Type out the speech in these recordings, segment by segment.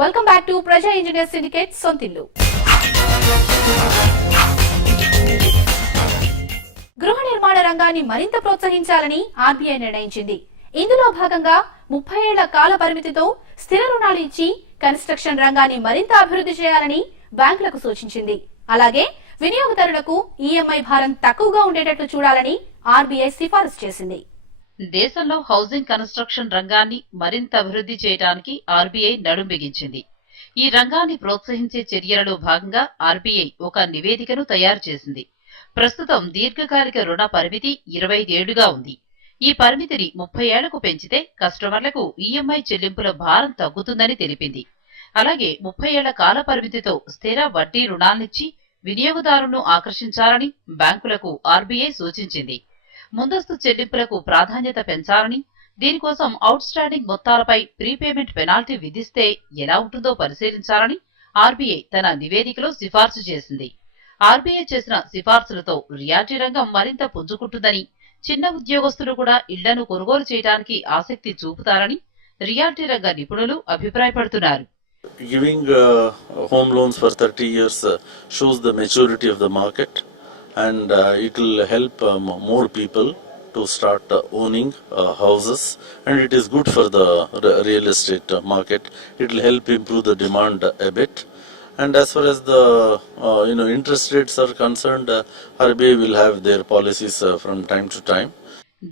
Welcome back to ప్రజా engineer syndicate సొంతిల్లు. గృహ నిర్మాణ రంగాన్ని మరింత ప్రోత్సహించాలని ఆర్బీఐ నిర్ణయించింది. ఇందులో భాగంగా 30 ఏళ్ల కాల పరిమితితో స్థిర రుణాలు ఇచ్చి కన్స్ట్రక్షన్ రంగాన్ని మరింత అభివృద్ధి చేయాలని బ్యాంకులకు సూచించింది. అలాగే వినియోగదారులకు ఈఎంఐ భారం తక్కువగా ఉండేటట్లు చూడాలని ఆర్బీఐ సిఫారసు చేసింది. దేశంలో హౌసింగ్ కన్స్ట్రక్షన్ రంగాన్ని మరింత అభివృద్ధి చేయడానికి ఆర్బీఐ నడుం బిగించింది. ఈ రంగాన్ని ప్రోత్సహించే చర్యలలో భాగంగా ఆర్బీఐ ఒక నివేదికను తయారు చేసింది. ప్రస్తుతం దీర్ఘకాలిక రుణ పరిమితి 25 ఏళ్లుగా ఉంది. ఈ పరిమితిని 30 ఏళ్లకు పెంచితే కస్టమర్లకు ఈఎంఐ చెల్లింపుల భారం తగ్గుతుందని తెలిపింది. అలాగే 30 ఏళ్ల కాల పరిమితితో స్థిర వడ్డీ రుణాల్నిచ్చి వినియోగదారులను ఆకర్షించాలని బ్యాంకులకు ఆర్బీఐ సూచించింది. ముందస్తు చెల్లింపులకు ప్రాధాన్యత పెంచాలని, దీనికోసం అవుట్ స్టాండింగ్ మొత్తాలపై ప్రీపేమెంట్ పెనాల్టీ విధిస్తే ఎలా ఉంటుందో పరిశీలించాలని ఆర్బీఐ తన నివేదికలో సిఫార్సు చేసింది. ఆర్బీఐ చేసిన సిఫార్సులతో రియాల్టీ రంగం మరింత పుంజుకుంటుందని, చిన్న ఉద్యోగస్తులు కూడా ఇళ్లను కొనుగోలు చేయడానికి ఆసక్తి చూపుతారని రియాల్టీ రంగ నిపుణులు అభిప్రాయపడుతున్నారు. Giving home loans for 30 years shows the maturity of the market, and it will help more people to start owning houses, and it is good for the real estate market. It will help improve the demand a bit. And as far as the interest rates are concerned, RBI will have their policies from time to time.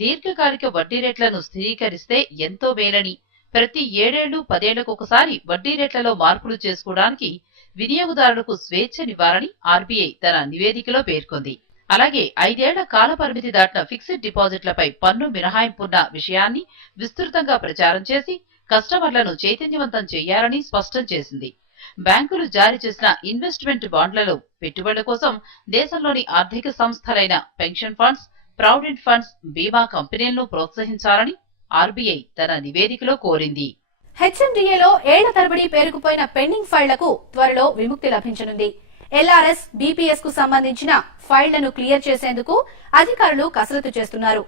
దీర్ఘకాలిక వడ్డీ రేట్లను స్థిరీకరిస్తే ఎంతో మేలని, ప్రతి 7 ఏళ్లు 10 ఏళ్లకు ఒకసారి వడ్డీ రేట్లలో మార్పులు చేసుకోవడానికి వినియోగదారులకు స్వేచ్ఛనివ్వాలని ఆర్బీఐ తన నివేదికలో పేర్కొంది. అలాగే 5 ఏళ్ల కాల పరిమితి దాటిన ఫిక్స్డ్ డిపాజిట్లపై పన్ను మినహాయింపున్న విషయాన్ని విస్తృతంగా ప్రచారం చేసి కస్టమర్లను చైతన్యవంతం చేయాలని స్పష్టం చేసింది. బ్యాంకులు జారీ చేసిన ఇన్వెస్ట్మెంట్ బాండ్లలో పెట్టుబడుల కోసం దేశంలోని ఆర్థిక సంస్థలైన పెన్షన్ ఫండ్స్, ప్రావిడెంట్ ఫండ్స్, బీమా కంపెనీలను ప్రోత్సహించాలని ఆర్బీఐ తన నివేదికలో కోరింది. హెచ్ఎండిఏలో ఏళ్ల తరబడి పేరుకుపోయిన పెండింగ్ ఫైళ్లకు త్వరలో విముక్తి లభించనుంది. ఎల్ఆర్ఎస్, బీపీఎస్ కు సంబంధించిన ఫైళ్లను క్లియర్ చేసేందుకు అధికారులు కసరత్తు చేస్తున్నారు.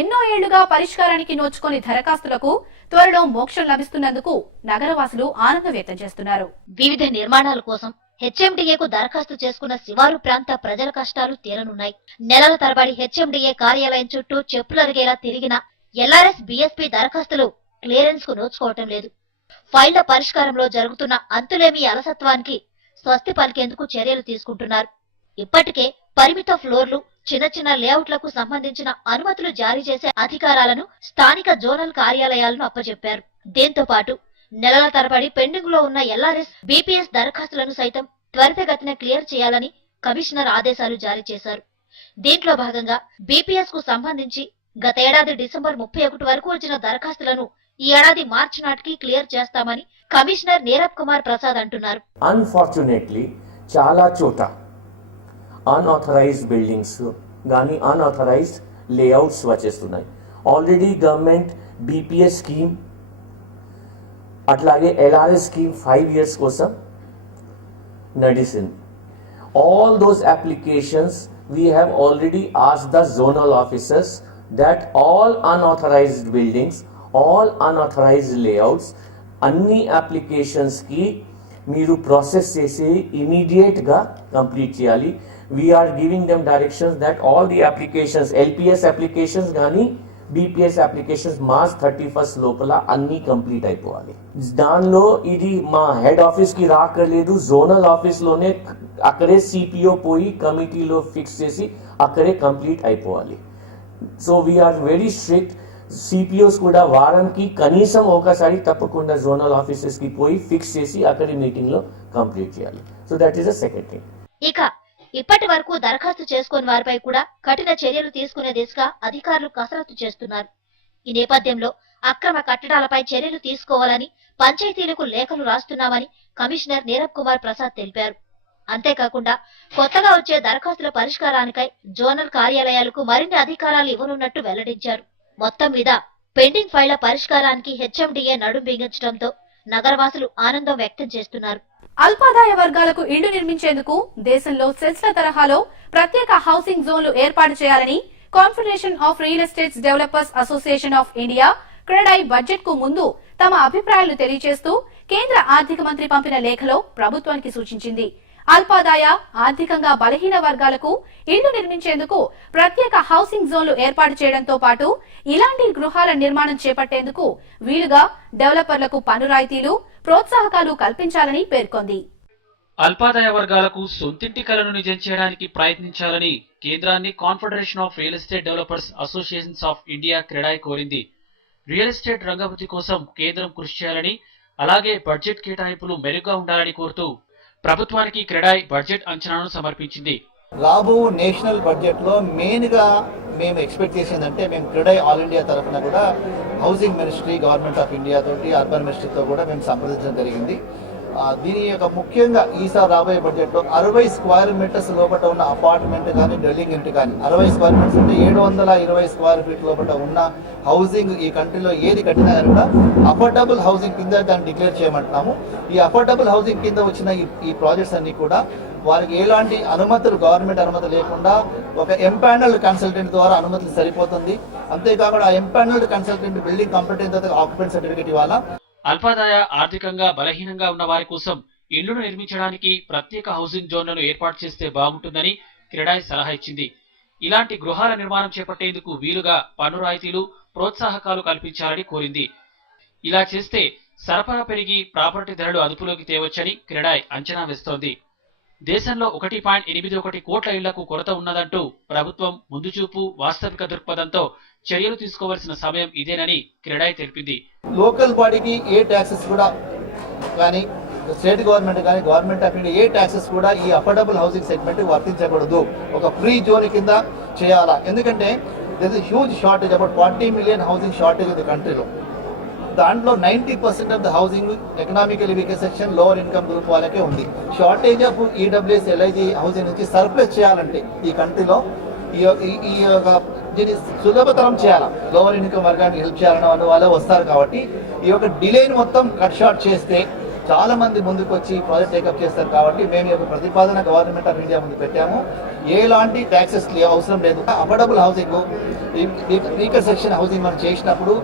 ఎన్నో ఏళ్లుగా పరిష్కారానికి నోచుకొని దరఖాస్తులకు త్వరలో మోక్షం లభిస్తున్నందుకు నగరవాసులు ఆనందం వ్యక్తం చేస్తున్నారు. వివిధ నిర్మాణాల కోసం హెచ్ఎండిఏకు దరఖాస్తు చేసుకున్న శివారు ప్రాంత ప్రజల కష్టాలు తీరనున్నాయి. నెలల తరబడి హెచ్ఎండిఏ కార్యాలయం చుట్టూ చెప్పులరిగేలా తిరిగిన ఎల్ఆర్ఎస్, బీఎస్పీ దరఖాస్తులు క్లియరెన్స్ కు నోచుకోవటం లేదు. ఫైళ్ల పరిష్కారంలో జరుగుతున్న అంతులేమి అలసత్వానికి స్వస్తి పలికేందుకు చర్యలు తీసుకుంటున్నారు. ఇప్పటికే పరిమిత ఫ్లోర్లు, చిన్న చిన్న లేఅవుట్లకు సంబంధించిన అనుమతులు జారీ చేసే అధికారాలను స్థానిక జోనల్ కార్యాలయాలను అప్పచెప్పారు. దీంతో పాటు నెలల తరబడి పెండింగ్ లో ఉన్న ఎల్ఆర్ఎస్, బీపీఎస్ దరఖాస్తులను సైతం త్వరితగతిన క్లియర్ చేయాలని కమిషనర్ ఆదేశాలు జారీ చేశారు. దీంట్లో భాగంగా బీపీఎస్ కు సంబంధించి గతేడాది డిసెంబర్ 31 వరకు వచ్చిన దరఖాస్తులను ఈ ఏడాది మార్చి నాటికి క్లియర్ చేస్తామని కమిషనర్ నీరబ్ కుమార్ ప్రసాద్ అంటున్నారు. అన్ఫార్చునేట్లీ చాలా చోట అన్ఆథరైజ్డ్ బిల్డింగ్స్ గానీ అన్ఆథరైజ్డ్ లేఅవుట్స్ వచ్చేస్తున్నాయి. ఆల్రెడీ గవర్నమెంట్ బీపీఎస్ స్కీమ్ అట్లాగే ఎల్ఆర్ఎస్ స్కీమ్ 5 years కోసం నడిచింది. All those applications we have already asked the zonal officers that all unauthorized buildings, all unauthorized layouts, అన్ని అప్లికేషన్స్ కి మీరు ప్రాసెస్ చేసి ఇమీడియట్ గా కంప్లీట్ చేయాలి. We are giving them directions that all the applications, LPS applications గానీ BPS applications March 31 లోపల అన్ని complete అయిపోవాలి. దానిలో ఇది మా హెడ్ ఆఫీస్ కి రాకలేదు, జోనల్ ఆఫీస్ లోనే అక్కడే సిపిఓ పోయి కమిటీలో ఫిక్స్ చేసి అక్కడే కంప్లీట్ అయిపోవాలి. So we're very strict. CPOs కూడా వారానికి కనీసం ఒకసారి తప్పకుండా జోనల్ ఆఫీసెస్ కి పోయి ఫిక్స్ చేసి అక్కడి మీటింగ్ లో కంప్లీట్ చేయాలి. So that is the second thing. ఇక ఇప్పటి వరకు దరఖాస్తు చేసుకుని వారిపై కూడా కఠిన చర్యలు తీసుకునే దిశగా అధికారులు కసరత్తు చేస్తున్నారు. ఈ నేపథ్యంలో అక్రమ కట్టడాలపై చర్యలు తీసుకోవాలని పంచాయతీలకు లేఖలు రాస్తున్నామని కమిషనర్ నీరబ్ కుమార్ ప్రసాద్ తెలిపారు. అంతేకాకుండా కొత్తగా వచ్చే దరఖాస్తుల పరిష్కారానికై జోనల్ కార్యాలయాలకు మరిన్ని అధికారాలు ఇవ్వనున్నట్టు వెల్లడించారు. మొత్తం మీద పెండింగ్ ఫైళ్ల పరిష్కారానికి హెచ్ఎండిఏ నడుం బిగించడంతో నగరవాసులు ఆనందం వ్యక్తం చేస్తున్నారు. అల్పాదాయ వర్గాలకు ఇళ్లు నిర్మించేందుకు దేశంలో సెస్ల తరహాలో ప్రత్యేక హౌసింగ్ జోన్లు ఏర్పాటు చేయాలని confederation of real estates developers association of India CREDAI budget కు ముందు తమ అభిప్రాయాలు తెలియజేస్తూ కేంద్ర ఆర్థిక మంత్రి పంపిన లేఖలో ప్రభుత్వానికి సూచించింది. అల్పాదాయ, ఆర్థికంగా బలహీన వర్గాలకు ఇళ్లు నిర్మించేందుకు ప్రత్యేక హౌసింగ్ జోన్లు ఏర్పాటు చేయడంతో పాటు ఇలాంటి గృహాల నిర్మాణం చేపట్టేందుకు వీలుగా డెవలపర్లకు పన్ను రాయితీలు, ప్రోత్సాహకాలు కల్పించాలని పేర్కొంది. అల్పాదాయ వర్గాలకు సొంతింటి కలను నిజం చేయడానికి ప్రయత్నించాలని కేంద్రాన్ని confederation of real estate developers associations of India CREDAI కోరింది. రియల్ ఎస్టేట్ రంగవృద్ధి కోసం కేంద్రం కృషి చేయాలని, అలాగే బడ్జెట్ కేటాయింపులు మెరుగ్గా ఉండాలని కోరుతూ ప్రభుత్వానికి క్రెడాయ్ బడ్జెట్ అంచనాను సమర్పించింది. రాబో నేషనల్ బడ్జెట్ లో మెయిన్ గా మేము ఎక్స్పెక్ట్ చేసిందంటే మేము క్రెడాయ్ ఆల్ ఇండియా తరఫున కూడా housing ministry, government of India తోటి, అర్బన్ మినిస్ట్రీతో కూడా మేము సంప్రదించడం జరిగింది. దీని యొక్క ముఖ్యంగా ఈసారి రాబోయే బడ్జెట్ లో 60 స్క్వేర్ మీటర్స్ లోపల ఉన్న అపార్ట్మెంట్ కానీ డెల్లింగ్ యూనిట్ కానీ 60 స్క్వేర్ మీటర్స్ అంటే 720 స్క్వేర్ ఫీట్ లోపల ఉన్న హౌసింగ్ ఈ కంట్రీలో ఏది కట్టినా కూడా అఫోర్డబుల్ హౌసింగ్ కింద దాన్ని డిక్లేర్ చేయమంటున్నాము. ఈ అఫోర్డబుల్ హౌసింగ్ కింద వచ్చిన ఈ ప్రాజెక్ట్స్ అన్ని కూడా వారికి ఎలాంటి అనుమతులు, గవర్నమెంట్ అనుమతి లేకుండా ఒక ఎంపానల్డ్ కన్సల్టెంట్ ద్వారా అనుమతులు సరిపోతుంది. అంతేకాకుండా ఆ ఎంపానల్డ్ కన్సల్టెంట్ బిల్డింగ్ కంప్లీట్ అయిన తర్వాత ఆక్యుపెంట్ సర్టిఫికేట్ ఇవ్వాలా. అల్పాదాయ, ఆర్థికంగా బలహీనంగా ఉన్న వారి కోసం ఇళ్లను నిర్మించడానికి ప్రత్యేక హౌసింగ్ జోన్లను ఏర్పాటు చేస్తే బాగుంటుందని క్రెడాయ్ సలహా ఇచ్చింది. ఇలాంటి గృహాల నిర్మాణం చేపట్టేందుకు వీలుగా పన్ను రాయితీలు, ప్రోత్సాహకాలు కల్పించాలని కోరింది. ఇలా చేస్తే సరఫరా పెరిగి ప్రాపర్టీ ధరలు అదుపులోకి తేవచ్చని క్రెడాయ్ అంచనా వేస్తోంది. దేశంలో 1.81 కోట్ల ఇళ్లకు కొరత ఉన్నదంటూ ప్రభుత్వం ముందుచూపు, వాస్తవిక దృక్పథంతో చర్యలు తీసుకోవాల్సిన సమయం ఇదేనని క్రెడాయ్ తెలిపింది. లోకల్ బాడీకి ఏ ట్యాక్సెస్ కూడా కానీ, స్టేట్ గవర్నమెంట్ కానీ, government of India A taxes కూడా ఈ అఫోర్డబుల్ హౌసింగ్ సెగ్మెంట్ వర్తించకూడదు. ఒక ఫ్రీ జోన్ కింద చేయాలా. ఎందుకంటే there is huge shortage, about 40 million housing shortage ఉంది కంట్రీలో. దాంట్లో 90% of the housing economical weaker section, lower income group వాళ్ళకే ఉంది. Shortage of EWS, LIG housing నుంచి సర్ప్లస్ చేయాలంటే ఈ కంట్రీలో ఈ యొక్క దీన్ని సులభతరం చేయాలా, లోవర్ ఇన్కమ్ వర్గానికి హెల్ప్ చేయాలన్న వాళ్ళే వస్తారు. కాబట్టి ఈ యొక్క డిలేని మొత్తం కట్ షార్ట్ చేస్తే చాలా మంది ముందుకు వచ్చి ప్రాజెక్ట్ టేకప్ చేస్తారు. కాబట్టి మేము ఈ యొక్క ప్రతిపాదన గవర్నమెంట్ ఆఫ్ ఇండియా ముందు పెట్టాము. ఎలాంటి ట్యాక్సెస్ అవసరం లేదు. Affordable housing, weaker section housing మనం చేసినప్పుడు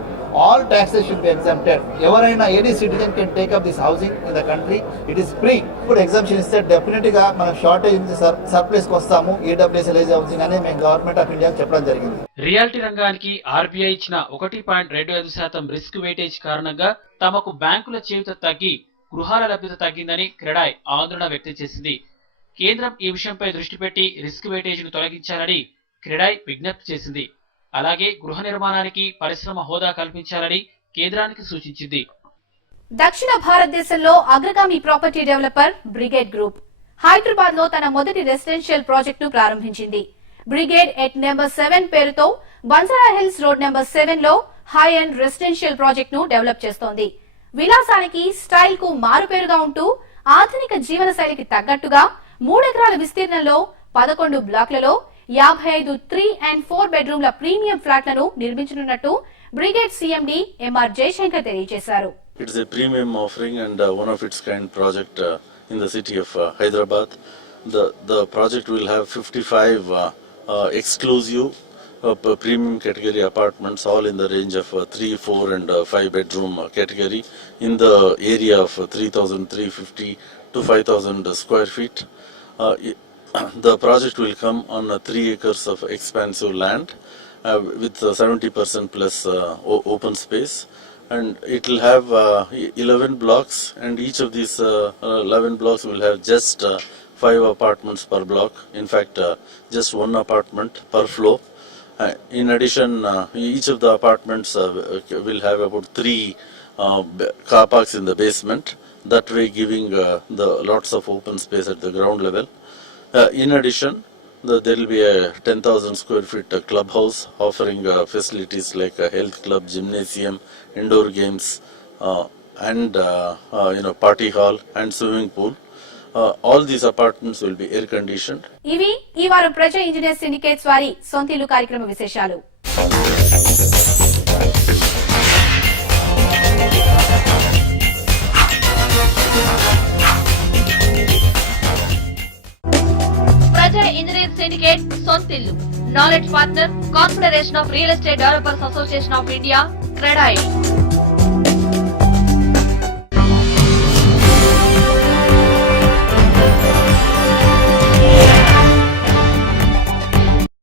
all taxes should be exempted. ఎవరైనా any citizen can take up this housing in the country. It is free. ఇప్పుడు ఎగ్జామ్షన్ ఇస్తే డెఫినెట్ గా మనం షార్టేజ్ నుంచి సర్ప్లస్ కి వస్తాము. ఈడబ్ల్యూఎస్, ఎల్ఐజీ హౌసింగ్ అనేది మేము గవర్నమెంట్ ఆఫ్ ఇండియా చెప్పడం జరిగింది. రియాలిటీ రంగానికి ఆర్బీఐ ఇచ్చిన 1.25% రిస్క్ వెయిటేజ్ కారణంగా తమకు బ్యాంకుల చేయూత తగ్గి గృహాల లభ్యత తగ్గిందని క్రెడాయ్ ఆందోళన వ్యక్తం చేసింది. కేంద్రం ఈ విషయంపై దృష్టి పెట్టి రిస్క్ వెయిటేజ్ ను తొలగించాలని క్రెడాయ్ విజ్ఞప్తి చేసింది. అలాగే గృహ నిర్మాణానికి పరిశ్రమ హోదా కల్పించాలని కేంద్రానికి సూచించింది. దక్షిణ భారతదేశంలో అగ్రగామి ప్రాపర్టీ డెవలపర్ బ్రిగేడ్ గ్రూప్ హైదరాబాద్ లో తన మొదటి రెసిడెన్షియల్ ప్రాజెక్ట్ ను ప్రారంభించింది. బ్రిగేడ్ ఎట్ నెంబర్ 7 పేరుతో బంజారా హిల్స్ రోడ్ నెంబర్ 7 లో హై అండ్ రెసిడెన్షియల్ ప్రాజెక్ట్ ను డెవలప్ చేస్తోంది. విలాసానికి, స్టైల్ కు మారుపేరుగా ఉంటూ ఆధునిక జీవన శైలికి తగ్గట్టుగా 3 ఎకరాల విస్తీర్ణంలో 11 బ్లాక్లలో 55 3 and 4 బెడ్రూమ్ల ప్రీమియం ఫ్లాట్లను నిర్మించనున్నట్టు బ్రిగేడ్ సీఎండీ ఎంఆర్ జయశంకర్ తెలియజేశారు. It's a premium offering and one of its kind project in the city of Hyderabad. The project will have 55 exclusive premium category apartments, all in the range of 3, 4 and 5 bedroom category in the area of 3,350 to 5,000 square feet. The project will come on 3 acres of expansive land with 70% plus open space, and it will have 11 blocks, and each of these 11 blocks will have just 5 apartments per block. In fact, just 1 apartment per floor. In addition, each of the apartments will have about 3 car parks in the basement, that way giving the lots of open space at the ground level. In addition, there will be a 10,000 square feet clubhouse offering facilities like a health club, gymnasium, indoor games, and party hall and swimming pool. All these apartments will be air conditioned. ఇవి ఈ వారం ప్రజా engineer syndicates వారి సొంతిల్లు కార్యక్రమ విశేషాలు. ప్రజా engineer syndicate సొంతిల్లు. Knowledge partner confederation of real estate developers association of India, CREDAI.